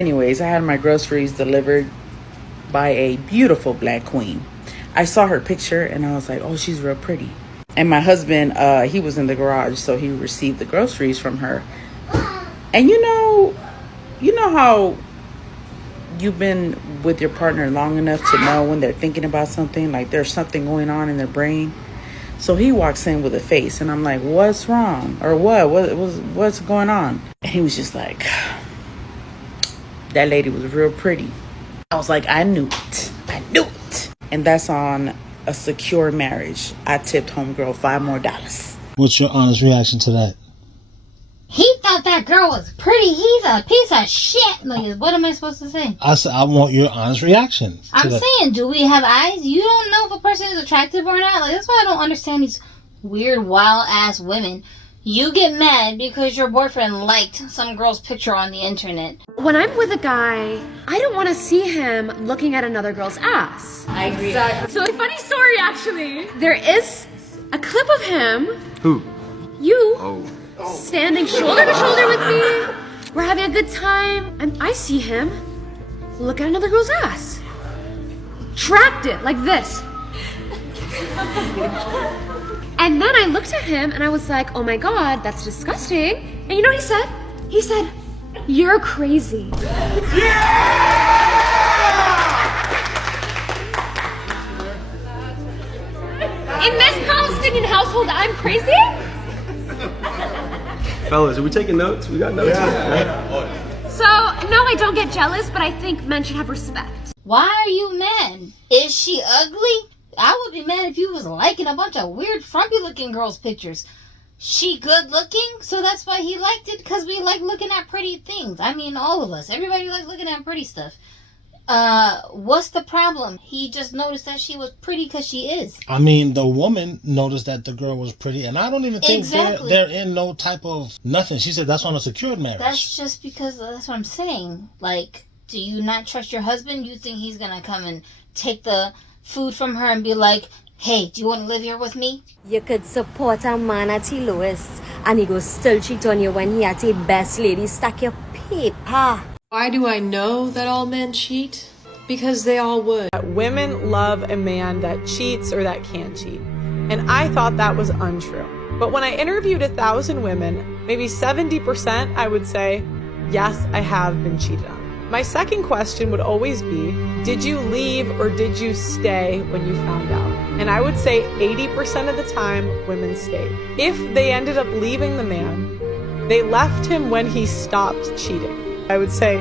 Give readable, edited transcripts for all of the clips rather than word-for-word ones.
Anyways, I had my groceries delivered by a beautiful black queen. I saw her picture and I was like, oh, she's real pretty. And my husband, he was in the garage, so he received the groceries from her. And you know how you've been with your partner long enough to know when they're thinking about something, like there's something going on in their brain. So he walks in with a face and I'm like, what's wrong? Or what's going on? And he was just like, that lady was real pretty. I was like, I knew it. And that's on a secure marriage. I tipped homegirl $5 more. What's your honest reaction to that? He thought that girl was pretty. He's a piece of shit. Like, what am I supposed to say? I said, I want your honest reaction. I'm saying, do we have eyes? You don't know if a person is attractive or not. Like, that's why I don't understand these weird, wild-ass women. You get mad because your boyfriend liked some girl's picture on the internet. When I'm with a guy, I don't want to see him looking at another girl's ass. I agree. Exactly. So a funny story, actually. There is a clip of him. Who? You. Oh. Standing shoulder to shoulder with me. We're having a good time. And I see him look at another girl's ass. Tracked it like this. And then I looked at him and I was like, oh my God, that's disgusting. And you know what he said? He said, you're crazy. Yeah! In this Palestinian household, I'm crazy? Fellas, are we taking notes? We got notes. Yeah. So, no, I don't get jealous, but I think men should have respect. Why are you mad? Is she ugly? I would be mad if you was liking a bunch of weird, frumpy-looking girls' pictures. She good-looking, so that's why he liked it, because we like looking at pretty things. I mean, all of us. Everybody likes looking at pretty stuff. What's the problem? He just noticed that she was pretty because she is. I mean, the woman noticed that the girl was pretty, and I don't even think they're in no type of nothing. She said that's on a secured marriage. That's just because, that's what I'm saying. Like, do you not trust your husband? You think he's going to come and take the food from her and be like, hey, do you want to live here with me? You could support a man at his lowest and he goes still cheat on you when he at his best. Lady, stack your paper. Why do I know that all men cheat? Because they all would. Women love a man that cheats or that can cheat. And I thought that was untrue. But when I interviewed 1,000 women, maybe 70% I would say, yes, I have been cheated on. My second question would always be, did you leave or did you stay when you found out? And I would say 80% of the time, women stayed. If they ended up leaving the man, they left him when he stopped cheating. I would say,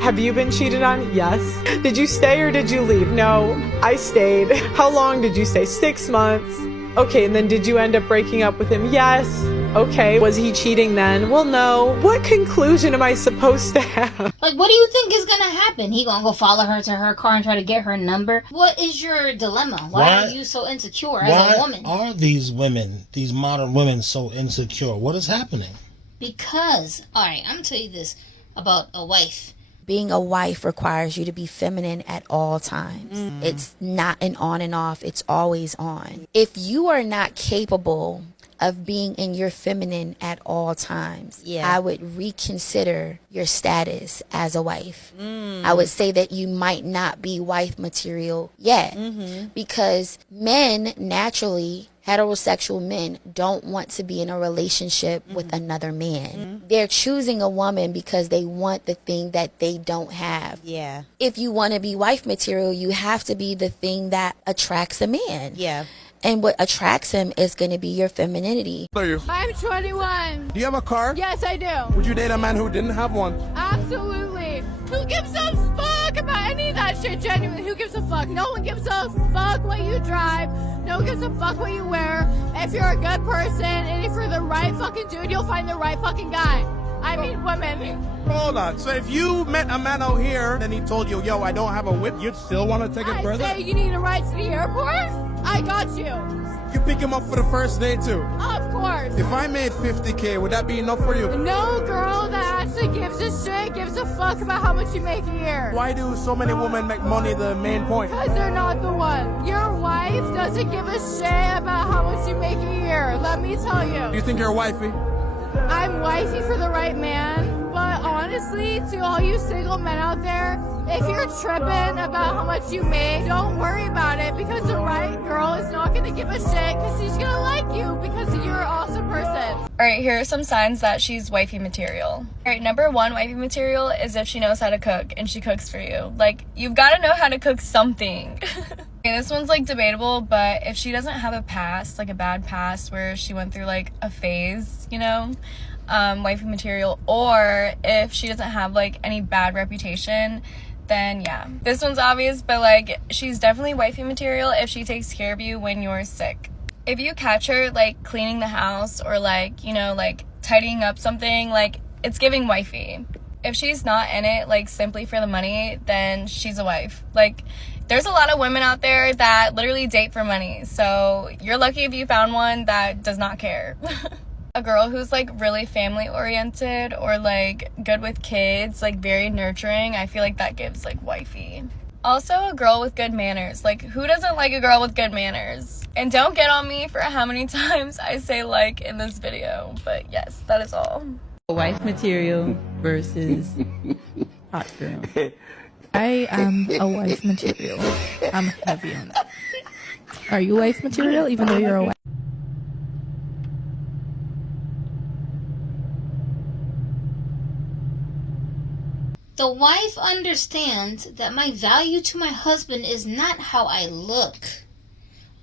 have you been cheated on? Yes. Did you stay or did you leave? No, I stayed. How long did you stay? 6 months. Okay, and then did you end up breaking up with him? Yes. Okay, was he cheating then? Well, no. What conclusion am I supposed to have? Like, what do you think is gonna happen? He gonna go follow her to her car and try to get her number? What is your dilemma? Why are you so insecure as a woman? Why are these women, these modern women, so insecure? What is happening? Because, alright, I'm gonna tell you this about a wife. Being a wife requires you to be feminine at all times. It's not an on and off, it's always on. If you are not capable of being in your feminine at all times, I would reconsider your status as a wife. I would say that you might not be wife material yet, because men naturally, heterosexual men, don't want to be in a relationship with another man. They're choosing a woman because they want the thing that they don't have. Yeah. If you want to be wife material, you have to be the thing that attracts a man. Yeah. And what attracts him is going to be your femininity. How are you? I'm 21. Do you have a car? Yes, I do. Would you date a man who didn't have one? Absolutely. Who gives a fuck about any of that shit, genuinely? Who gives a fuck? No one gives a fuck what you drive. No one gives a fuck what you wear. If you're a good person and if you're the right fucking dude, you'll find the right fucking guy. I mean, women. Hold on. So if you met a man out here and he told you, yo, I don't have a whip, you'd still want to take it further? I say you need a ride to the airport? I got you. You pick him up for the first day too? Of course. If I made 50K, would that be enough for you? No girl that actually gives a shit, gives a fuck about how much you make a year. Why do so many women make money the main point? Because they're not the one. Your wife doesn't give a shit about how much you make a year. Let me tell you. Do you think you're wifey? I'm wifey for the right man, but But honestly, to all you single men out there, if you're tripping about how much you make, don't worry about it, because the right girl is not going to give a shit, because she's going to like you because you're an awesome person. Alright, here are some signs that she's wifey material. Alright, number one wifey material is if she knows how to cook and she cooks for you. Like, you've got to know how to cook something. Okay, this one's like debatable, but if she doesn't have a past, like a bad past where she went through like a phase, you know, wifey material, or if she doesn't have like any bad reputation, then yeah. This one's obvious, but like she's definitely wifey material if she takes care of you when you're sick. If you catch her like cleaning the house or like, you know, like tidying up something, like it's giving wifey. If she's not in it like simply for the money, then she's a wife. Like, there's a lot of women out there that literally date for money, so you're lucky if you found one that does not care. A girl who's like really family oriented or like good with kids, like very nurturing, I feel like that gives like wifey. Also, a girl with good manners. Like, who doesn't like a girl with good manners? And don't get on me for how many times I say like in this video, but yes, that is all. Wife material versus hot girl. I am a wife material. I'm heavy on that. Are you wife material even though you're a wife? The wife understands that my value to my husband is not how I look.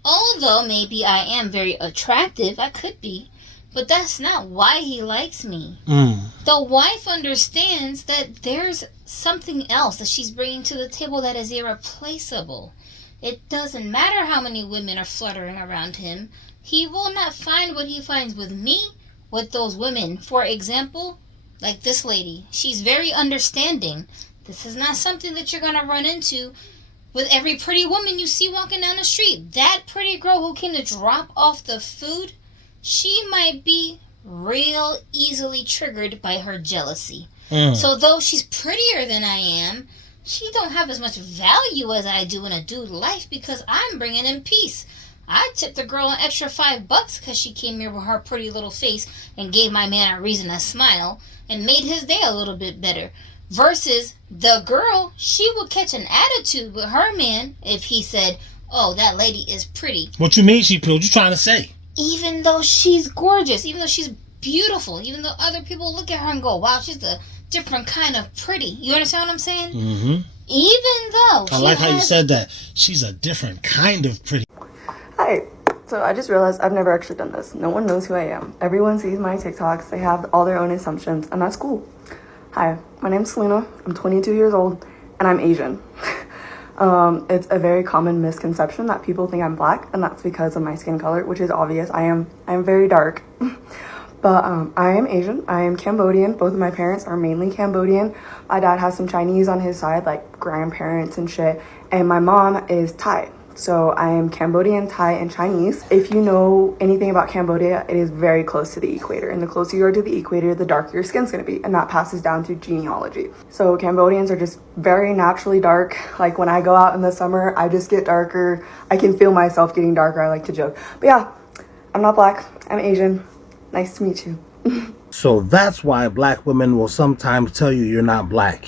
Although maybe I am very attractive, I could be, but that's not why he likes me. The wife understands that there's something else that she's bringing to the table that is irreplaceable. It doesn't matter how many women are fluttering around him. He will not find what he finds with me, with those women. For example, like this lady. She's very understanding. This is not something that you're going to run into with every pretty woman you see walking down the street. That pretty girl who came to drop off the food, she might be real easily triggered by her jealousy. So though she's prettier than I am, she don't have as much value as I do in a dude life because I'm bringing in peace. I tipped the girl an extra $5 because she came here with her pretty little face and gave my man a reason to smile and made his day a little bit better. Versus the girl, she would catch an attitude with her man if he said, oh, that lady is pretty. What you mean she pretty? What you trying to say? Even though she's gorgeous, even though she's beautiful, even though other people look at her and go, wow, she's a different kind of pretty. You understand what I'm saying? Mm-hmm. Even though I like how you said that. She's a different kind of pretty. Hi. So I just realized I've never actually done this. No one knows who I am. Everyone sees my TikToks. They have all their own assumptions, and that's cool. Hi, my name's Selena. I'm 22 years old, and I'm Asian. It's a very common misconception that people think I'm black, and that's because of my skin color, which is obvious. I am very dark. But I am Asian. I am Cambodian. Both of my parents are mainly Cambodian. My dad has some Chinese on his side, like grandparents and shit. And my mom is Thai. So I am Cambodian, Thai, and Chinese. If you know anything about Cambodia, it is very close to the equator. And the closer you are to the equator, the darker your skin's gonna be. And that passes down through genealogy. So Cambodians are just very naturally dark. Like when I go out in the summer, I just get darker. I can feel myself getting darker. I like to joke. But yeah, I'm not black. I'm Asian. Nice to meet you. So that's why black women will sometimes tell you you're not black.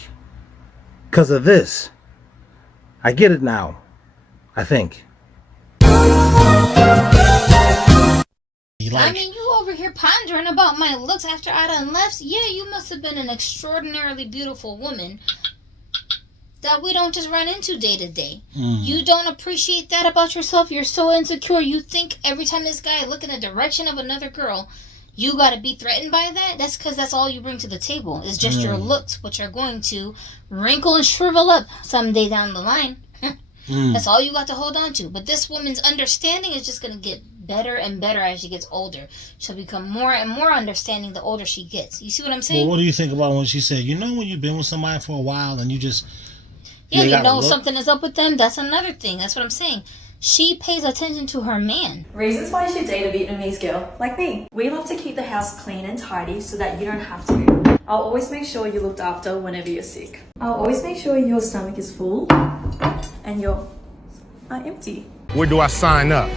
Because of this. I get it now. I think. I mean, you over here pondering about my looks after I done left. Yeah, you must have been an extraordinarily beautiful woman that we don't just run into day to day. You don't appreciate that about yourself. You're so insecure. You think every time this guy look in the direction of another girl, you gotta be threatened by that? That's because that's all you bring to the table. Is just your looks, which are going to wrinkle and shrivel up someday down the line. That's all you got to hold on to. But this woman's understanding is just going to get better and better as she gets older. She'll become more and more understanding the older she gets. You see what I'm saying? Well, what do you think about when she said, you know when you've been with somebody for a while and you just... Yeah, you know something is up with them? That's another thing. That's what I'm saying. She pays attention to her man. Reasons why you should date a Vietnamese girl like me. We love to keep the house clean and tidy so that you don't have to. I'll always make sure you're looked after whenever you're sick. I'll always make sure your stomach is full and you're empty. Where do I sign up?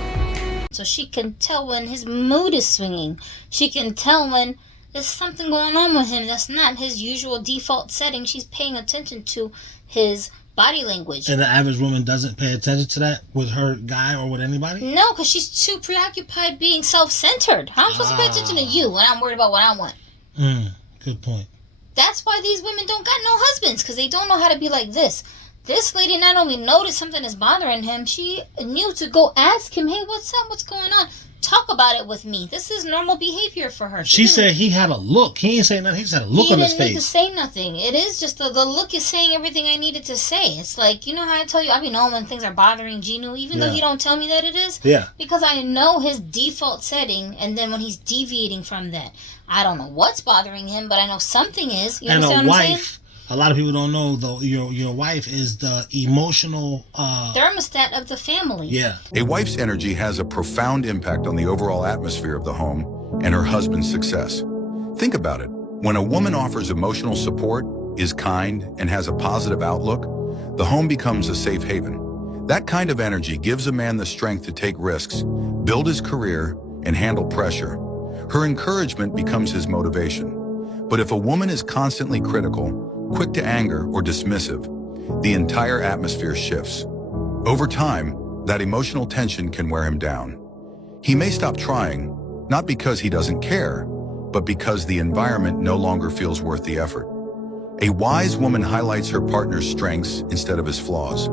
So she can tell when his mood is swinging. She can tell when There's something going on with him that's not his usual default setting. She's paying attention to his body language. And the average woman doesn't pay attention to that with her guy or with anybody? No, because she's too preoccupied being self-centered. How am I supposed to pay attention to you when I'm worried about what I want? Good point. That's why these women don't got no husbands, because they don't know how to be like this. This lady not only noticed something is bothering him, she knew to go ask him, hey, what's up? What's going on? Talk about it with me. This is normal behavior for her. She said he had a look. He ain't saying nothing. He just had a look on his face. He didn't need to say nothing. It is just the look is saying everything I needed to say. It's like, you know how I tell you, I be knowing when things are bothering Ginu, even though he don't tell me that it is? Yeah. Because I know his default setting, and then when he's deviating from that, I don't know what's bothering him, but I know something is. You understand what I'm saying? A lot of people don't know, though, your wife is the emotional thermostat of the family. Yeah. A wife's energy has a profound impact on the overall atmosphere of the home and her husband's success. Think about it. When a woman offers emotional support, is kind, and has a positive outlook, the home becomes a safe haven. That kind of energy gives a man the strength to take risks, build his career, and handle pressure. Her encouragement becomes his motivation. But if a woman is constantly critical, quick to anger, or dismissive, the entire atmosphere shifts. Over time, that emotional tension can wear him down. He may stop trying, not because he doesn't care, but because the environment no longer feels worth the effort. A wise woman highlights her partner's strengths instead of his flaws.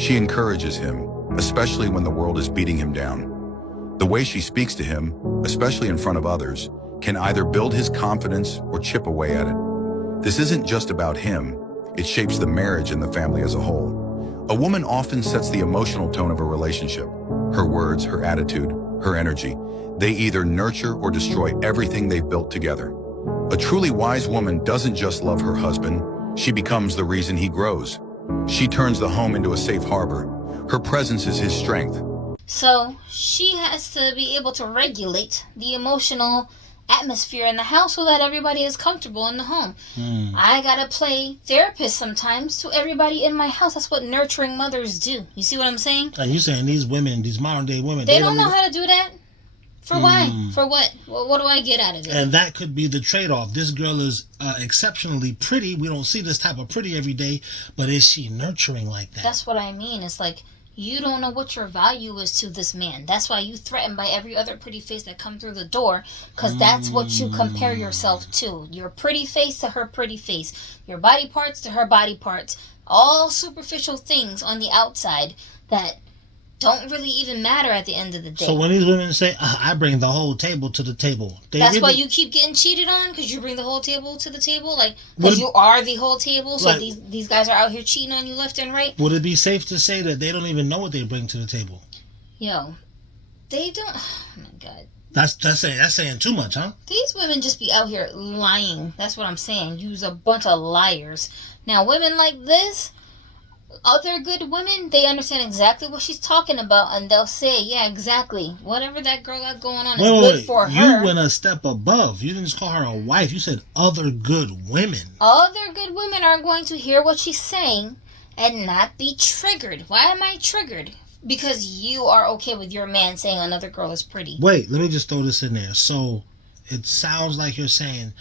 She encourages him, especially when the world is beating him down. The way she speaks to him, especially in front of others, can either build his confidence or chip away at it. This isn't just about him, it shapes the marriage and the family as a whole. A woman often sets the emotional tone of a relationship. Her words, her attitude, her energy, they either nurture or destroy everything they've built together. A truly wise woman doesn't just love her husband, she becomes the reason he grows. She turns the home into a safe harbor. Her presence is his strength. So she has to be able to regulate the emotional atmosphere in the house so that everybody is comfortable in the home. I gotta play therapist sometimes to everybody in my house. That's what nurturing mothers do. You see what I'm saying? And you saying these women, these modern day women, they don't know how to do that? For why? For what? Well, what do I get out of it? And that could be the trade-off. This girl is exceptionally pretty. We don't see this type of pretty every day, but is she nurturing like that? That's what I mean. It's like, you don't know what your value is to this man. That's why you threatened by every other pretty face that come through the door, because that's what you compare yourself to. Your pretty face to her pretty face. Your body parts to her body parts. All superficial things on the outside that don't really even matter at the end of the day. So when these women say, I bring the whole table to the table. That's why you keep getting cheated on, because you bring the whole table to the table? Like, because you are the whole table, so these guys are out here cheating on you left and right? Would it be safe to say that they don't even know what they bring to the table? Yo, they don't... Oh, my God. That's saying too much, huh? These women just be out here lying. That's what I'm saying. Use a bunch of liars. Now, women like this... Other good women, they understand exactly what she's talking about, and they'll say, yeah, exactly. Whatever that girl got going on is good for her. You went a step above. You didn't just call her a wife. You said other good women. Other good women are going to hear what she's saying and not be triggered. Why am I triggered? Because you are okay with your man saying another girl is pretty. Wait, let me just throw this in there. So, it sounds like you're saying,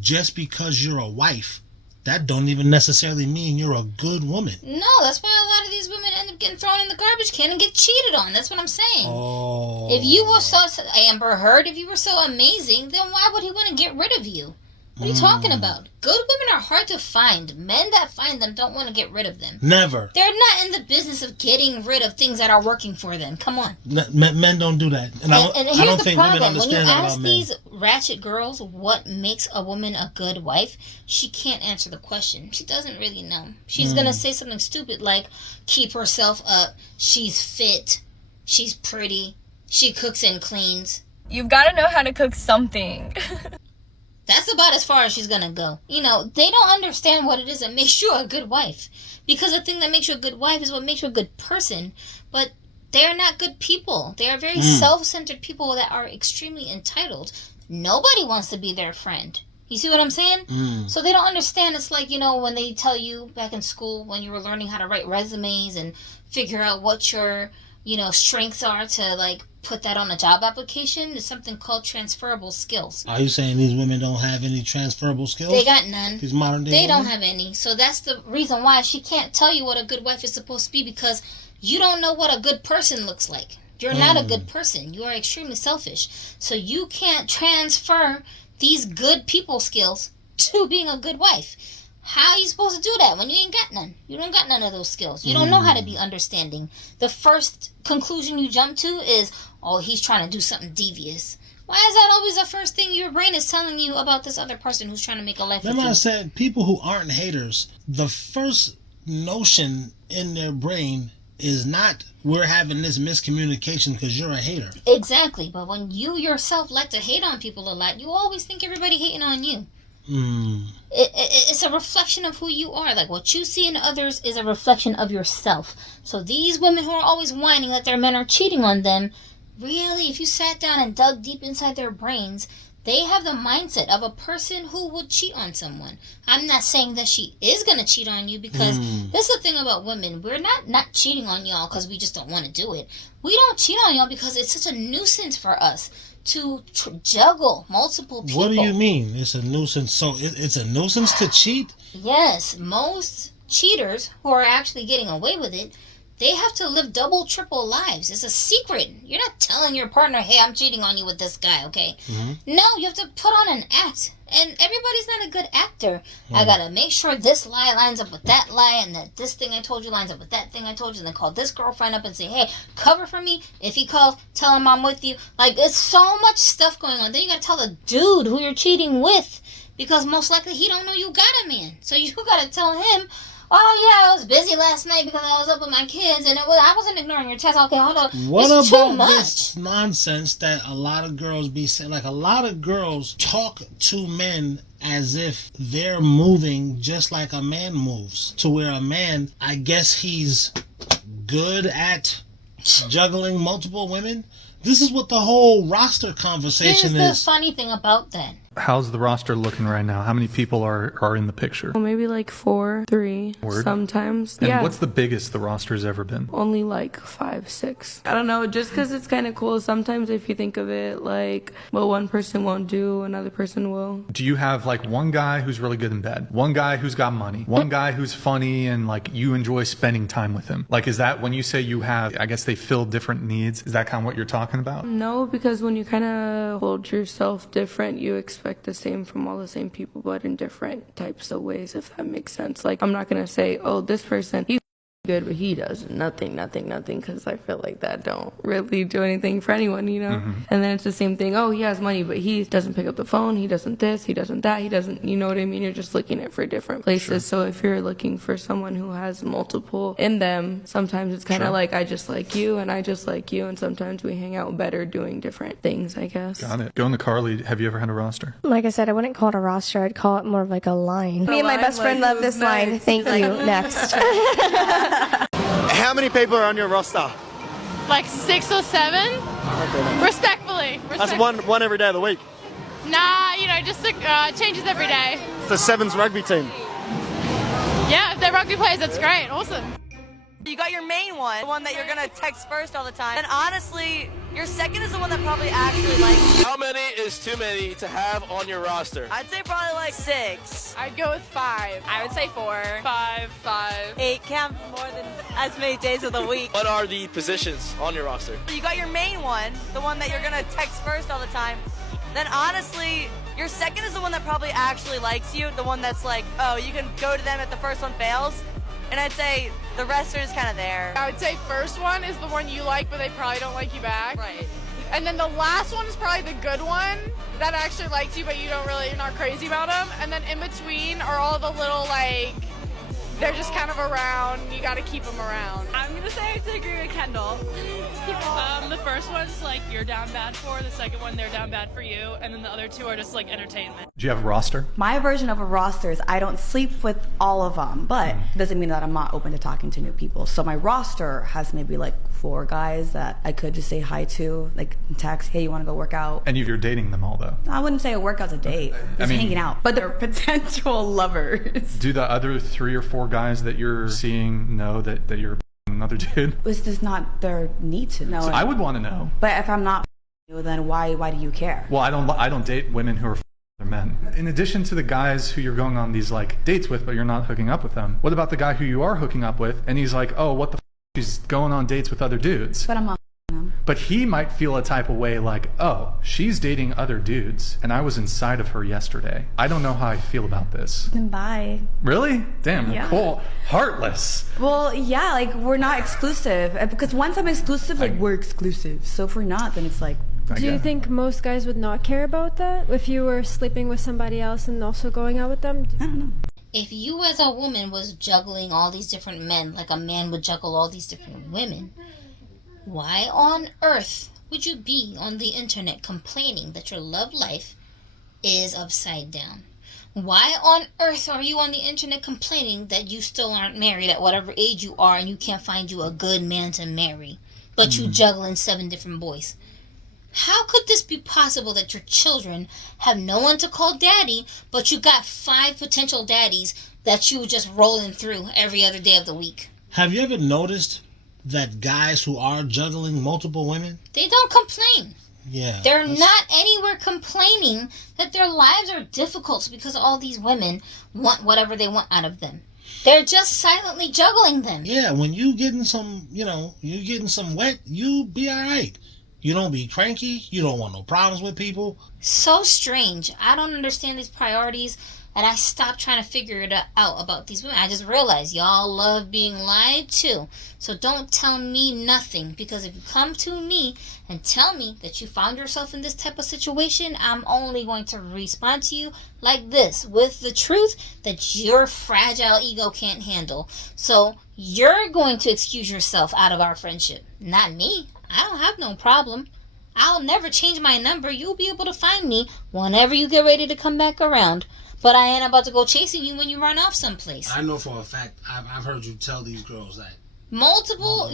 just because you're a wife, that don't even necessarily mean you're a good woman. No, that's why a lot of these women end up getting thrown in the garbage can and get cheated on. That's what I'm saying. Oh. If you were so Amber Heard, if you were so amazing, then why would he want to get rid of you? What are you talking about? Good women are hard to find. Men that find them don't want to get rid of them. Never. They're not in the business of getting rid of things that are working for them. Come on. Men don't do that. And here's I don't the think problem. women understand that about men. When you ask these ratchet girls what makes a woman a good wife, she can't answer the question. She doesn't really know. She's going to say something stupid like, keep herself up, she's fit, she's pretty, she cooks and cleans. You've got to know how to cook something. That's about as far as she's gonna go. You know, they don't understand what it is that makes you a good wife. Because the thing that makes you a good wife is what makes you a good person. But they're not good people. They are very self-centered people that are extremely entitled. Nobody wants to be their friend. You see what I'm saying? So they don't understand. It's like, you know, when they tell you back in school when you were learning how to write resumes and figure out what your strengths are to like put that on a job application. Is something called transferable skills. Are you saying these women don't have any transferable skills? They got none. These modern day They women? don't have any. So that's the reason why she can't tell you what a good wife is supposed to be, because you don't know what a good person looks like. You're not a good person. You are extremely selfish. So you can't transfer these good people skills to being a good wife. How are you supposed to do that when you ain't got none? You don't got none of those skills. You don't know how to be understanding. The first conclusion you jump to is, oh, he's trying to do something devious. Why is that always the first thing your brain is telling you about this other person who's trying to make a life with you? Remember I said people who aren't haters, the first notion in their brain is not, we're having this miscommunication because you're a hater. Exactly. But when you yourself like to hate on people a lot, you always think everybody hating on you. It's a reflection of who you are. Like, what you see in others is a reflection of yourself. So these women who are always whining that their men are cheating on them, really, if you sat down and dug deep inside their brains, they have the mindset of a person who would cheat on someone. I'm not saying that she is going to cheat on you, because this is the thing about women. We're not cheating on y'all because we just don't want to do it. We don't cheat on y'all because it's such a nuisance for us to juggle multiple people. What do you mean? It's a nuisance. So it's a nuisance to cheat? Yes. Most cheaters who are actually getting away with it, they have to live double, triple lives. It's a secret. You're not telling your partner, hey, I'm cheating on you with this guy, okay? No, you have to put on an act. And everybody's not a good actor. I gotta make sure this lie lines up with that lie, and that this thing I told you lines up with that thing I told you, and then call this girlfriend up and say, hey, cover for me. If he calls, tell him I'm with you. Like, it's so much stuff going on. Then you gotta tell the dude who you're cheating with, because most likely he don't know you got a man. So you gotta tell him, oh yeah, I was busy last night because I was up with my kids, and I wasn't ignoring your text. Okay, hold on. What it's about too much. this nonsense that a lot of girls be saying? Like, a lot of girls talk to men as if they're moving just like a man moves. To where a man, I guess he's good at juggling multiple women. This is what the whole roster conversation Here's is. the funny thing about that. How's the roster looking right now? How many people are in the picture? Well, maybe like 4, 3, Word. sometimes. And yeah. what's the biggest the roster's ever been? Only like 5, 6. I don't know, just because it's kind of cool. Sometimes if you think of it like, well, one person won't do, another person will. Do you have like one guy who's really good in bed, one guy who's got money, one guy who's funny and like you enjoy spending time with him? Like, is that when you say you have, I guess they fill different needs, is that kind of what you're talking about? No, because when you kind of hold yourself different, you expect the same from all the same people, but in different types of ways, if that makes sense. Like, I'm not gonna say, oh, this person, he's good, but he does nothing, because I feel like that don't really do anything for anyone, you know? And then it's the same thing, oh, he has money, but he doesn't pick up the phone, he doesn't this, he doesn't that, he doesn't, you know what I mean? You're just looking at for different places. So if you're looking for someone who has multiple in them, sometimes it's kind of like, I just like you, and I just like you, and sometimes we hang out better doing different things, I guess. Got it. Going to Carly, have you ever had a roster? Like I said, I wouldn't call it a roster, I'd call it more of like a line. Me and my best friend love this line. Thank you. Next. How many people are on your roster? Like 6 or 7. Respectfully. That's one every day of the week. Nah, just changes every day. The Sevens rugby team. Yeah, if they're rugby players, that's great. Awesome. You got your main one, the one that you're gonna text first all the time. And honestly, your second is the one that probably actually likes you. How many is too many to have on your roster? I'd say probably like 6. I'd go with 5. I would say 4. 5. 8 count more than as many days of the week. What are the positions on your roster? You got your main one, the one that you're gonna text first all the time. Then honestly, your second is the one that probably actually likes you, the one that's like, oh, you can go to them if the first one fails. And I'd say the rest are just kind of there. I would say first one is the one you like, but they probably don't like you back. Right. And then the last one is probably the good one that actually likes you, but you're not crazy about them. And then in between are all the little, like, they're just kind of around. You got to keep them around. I'm going to say I have to agree with Kendall. The first one's like you're down bad for, the second one they're down bad for you, and then the other two are just like entertainment. Do you have a roster? My version of a roster is I don't sleep with all of them, but doesn't mean that I'm not open to talking to new people. So my roster has maybe like 4 guys that I could just say hi to, like text, hey, you want to go work out? And you're dating them all though? I wouldn't say a workout's a date, just hanging out. But they're potential lovers. Do the other 3 or 4 guys that you're seeing know that you're another dude? It's just not their need to know. So I would want to know. But if I'm not you, then why do you care? Well, I don't date women who are other men. In addition to the guys who you're going on these like dates with, but you're not hooking up with them, what about the guy who you are hooking up with and he's like, oh, what the she's going on dates with other dudes? But I'm not them. But he might feel a type of way like, oh, she's dating other dudes and I was inside of her yesterday. I don't know how I feel about this. Then bye. Really? Damn, Yeah. Nicole. Heartless. Well, yeah, like we're not exclusive. Because once I'm exclusive, like we're exclusive. So if we're not, then it's like, do you think most guys would not care about that? If you were sleeping with somebody else and also going out with them? I don't know. If you as a woman was juggling all these different men like a man would juggle all these different women, why on earth would you be on the internet complaining that your love life is upside down? Why on earth are you on the internet complaining that you still aren't married at whatever age you are and you can't find you a good man to marry, but you juggling 7 different boys? How could this be possible that your children have no one to call daddy, but you got 5 potential daddies that you just rolling through every other day of the week? Have you ever noticed that guys who are juggling multiple women, they don't complain? Yeah. They're not anywhere complaining that their lives are difficult because all these women want whatever they want out of them. They're just silently juggling them. Yeah, when you getting some, you getting some wet, you be all right. You don't be cranky. You don't want no problems with people. So strange. I don't understand these priorities, and I stopped trying to figure it out about these women. I just realized y'all love being lied to. So don't tell me nothing, because if you come to me and tell me that you found yourself in this type of situation, I'm only going to respond to you like this, with the truth that your fragile ego can't handle. So you're going to excuse yourself out of our friendship, not me. I don't have no problem. I'll never change my number. You'll be able to find me whenever you get ready to come back around. But I ain't about to go chasing you when you run off someplace. I know for a fact, I've heard you tell these girls that. Multiple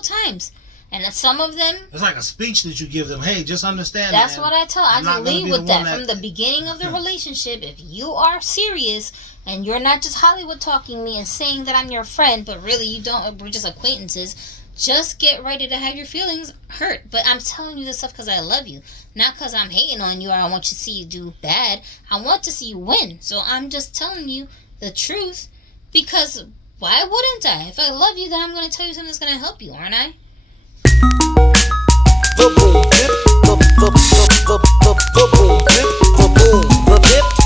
times. And then some of them... It's like a speech that you give them. Hey, just understand, That's man, what I tell. I just leave with that. From the beginning of the Yeah. relationship, if you are serious and you're not just Hollywood talking me and saying that I'm your friend, but really you don't, we're just acquaintances, just get ready to have your feelings hurt. But I'm telling you this stuff because I love you, not because I'm hating on you or I want you to see you do bad. I want to see you win. So I'm just telling you the truth, because why wouldn't I? If I love you, then I'm going to tell you something that's going to help you, aren't I? Boom, boom, boom, boom, boom, boom, boom, boom, boom, boom, boom, boom, boom,